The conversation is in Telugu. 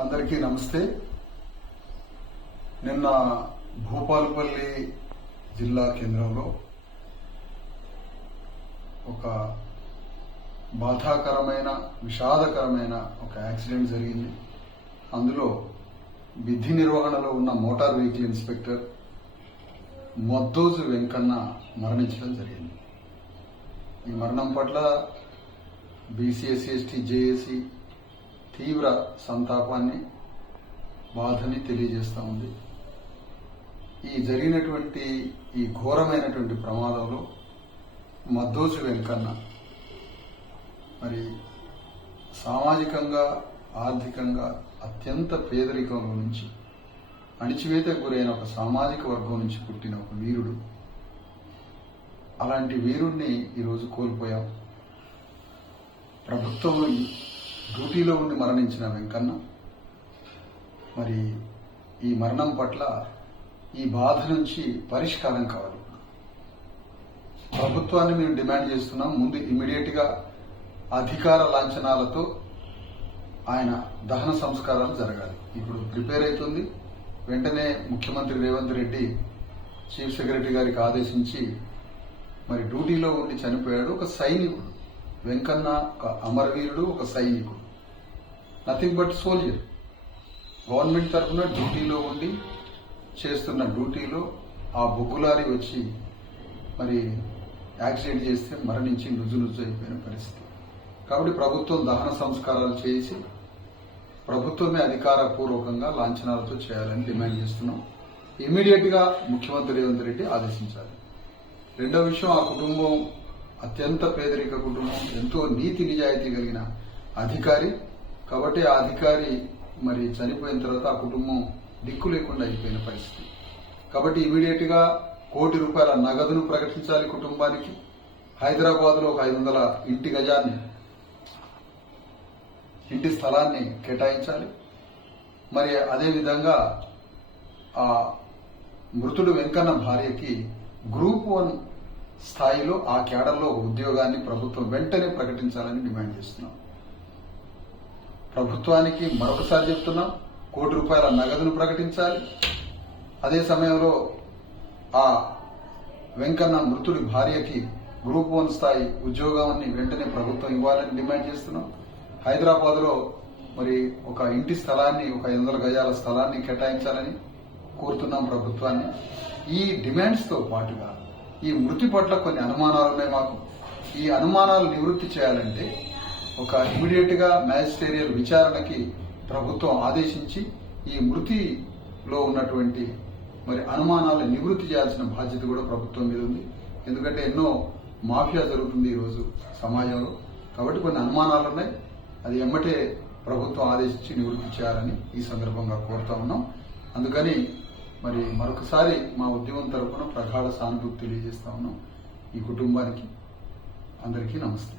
అందరికీ నమస్తే. నిన్న భూపాలపల్లి జిల్లా కేంద్రంలో ఒక బాధాకరమైన విషాదకరమైన ఒక యాక్సిడెంట్ జరిగింది. అందులో విధి నిర్వహణలో ఉన్న మోటార్ వెహికల్ ఇన్స్పెక్టర్ మొద్దోజు వెంకన్న మరణించడం జరిగింది. ఈ మరణం పట్ల బీసీ ఎస్సీ ఎస్టీ జేఏసీ తీవ్ర సంతాపాన్ని బాధని తెలియజేస్తూ ఉంది. ఈ జరిగినటువంటి ఈ ఘోరమైనటువంటి ప్రమాదంలో మొద్దోజు వెంకన్న మరి సామాజికంగా ఆర్థికంగా అత్యంత పేదరికంలో నుంచి అణిచివేతకు గురైన ఒక సామాజిక వర్గం నుంచి పుట్టిన ఒక వీరుడు. అలాంటి వీరుడిని ఈరోజు కోల్పోయాం. ప్రభుత్వం డ్యూటీలో ఉండి మరణించిన వెంకన్న మరి ఈ మరణం పట్ల ఈ బాధ నుంచి పరిష్కారం కావాలి. ప్రభుత్వాన్ని మేము డిమాండ్ చేస్తున్నాం. ముందు ఇమ్మీడియట్ గా అధికార లాంఛనాలతో ఆయన దహన సంస్కారాలు జరగాలి. ఇప్పుడు ప్రిపేర్ అవుతుంది. వెంటనే ముఖ్యమంత్రి రేవంత్ రెడ్డి చీఫ్ సెక్రటరీ గారికి ఆదేశించి మరి డ్యూటీలో ఉండి చనిపోయాడు ఒక సైనికుడు. వెంకన్న ఒక అమరవీరుడు, ఒక సైనికుడు, నథింగ్ బట్ సోల్జర్. గవర్నమెంట్ తరఫున డ్యూటీలో ఉండి చేస్తున్న డ్యూటీలో ఆ బొగ్గులారి వచ్చి మరి యాక్సిడెంట్ చేస్తే మరణించి నుజ్జు అయిపోయిన పరిస్థితి. కాబట్టి ప్రభుత్వం దహన సంస్కారాలు చేసి ప్రభుత్వమే అధికారపూర్వకంగా లాంఛనాలతో చేయాలని డిమాండ్ చేస్తున్నాం. ఇమీడియట్ గా ముఖ్యమంత్రి రేవంత్ రెడ్డి ఆదేశించాలి. రెండో విషయం, ఆ కుటుంబం అత్యంత పేదరిక కుటుంబం, ఎంతో నీతి నిజాయితీ కలిగిన అధికారి. కాబట్టి ఆ అధికారి మరి చనిపోయిన తర్వాత ఆ కుటుంబం దిక్కు లేకుండా అయిపోయిన పరిస్థితి. కాబట్టి ఇమీడియట్ గా ₹1 కోటి నగదును ప్రకటించాలి కుటుంబానికి. హైదరాబాద్ లో ఒక 500 ఇంటి గజాన్ని, ఇంటి స్థలాన్ని కేటాయించాలి. మరి అదేవిధంగా ఆ మృతుడు వెంకన్న భార్యకి గ్రూప్ 1 స్థాయిలో ఆ క్యాడర్లో ఉద్యోగాన్ని ప్రభుత్వం వెంటనే ప్రకటించాలని డిమాండ్ చేస్తున్నాం. ప్రభుత్వానికి మరొకసారి చెప్తున్నాం, ₹1 కోటి నగదును ప్రకటించాలి. అదే సమయంలో ఆ వెంకన్న మృతుడి భార్యకి గ్రూప్ 1 స్థాయి ఉద్యోగాన్ని వెంటనే ప్రభుత్వం ఇవ్వాలని డిమాండ్ చేస్తున్నాం. హైదరాబాద్ లో మరి ఒక ఇంటి స్థలాన్ని, ఒక 500 గజాల స్థలాన్ని కేటాయించాలని కోరుతున్నాం ప్రభుత్వాన్ని. ఈ డిమాండ్స్ తో పాటుగా ఈ మృతి పట్ల కొన్ని అనుమానాలు ఉన్నాయి మాకు. ఈ అనుమానాలు నివృత్తి చేయాలంటే ఒక ఇమీడియట్ గా మ్యాజిస్టేరియల్ విచారణకి ప్రభుత్వం ఆదేశించి ఈ మృతిలో ఉన్నటువంటి మరి అనుమానాలను నివృత్తి చేయాల్సిన బాధ్యత కూడా ప్రభుత్వం మీద ఉంది. ఎందుకంటే ఎన్నో మాఫియా జరుగుతుంది ఈరోజు సమాజంలో. కాబట్టి కొన్ని అనుమానాలు ఉన్నాయి. అది ఎమ్మటే ప్రభుత్వం ఆదేశించి నివృత్తి చేయాలని ఈ సందర్భంగా కోరుతా ఉన్నాం. అందుకని మరి మరొకసారి మా ఉద్యమం తరఫున ప్రగాఢ సానుభూతి తెలియజేస్తా ఉన్నాం ఈ కుటుంబానికి. అందరికీ నమస్తే.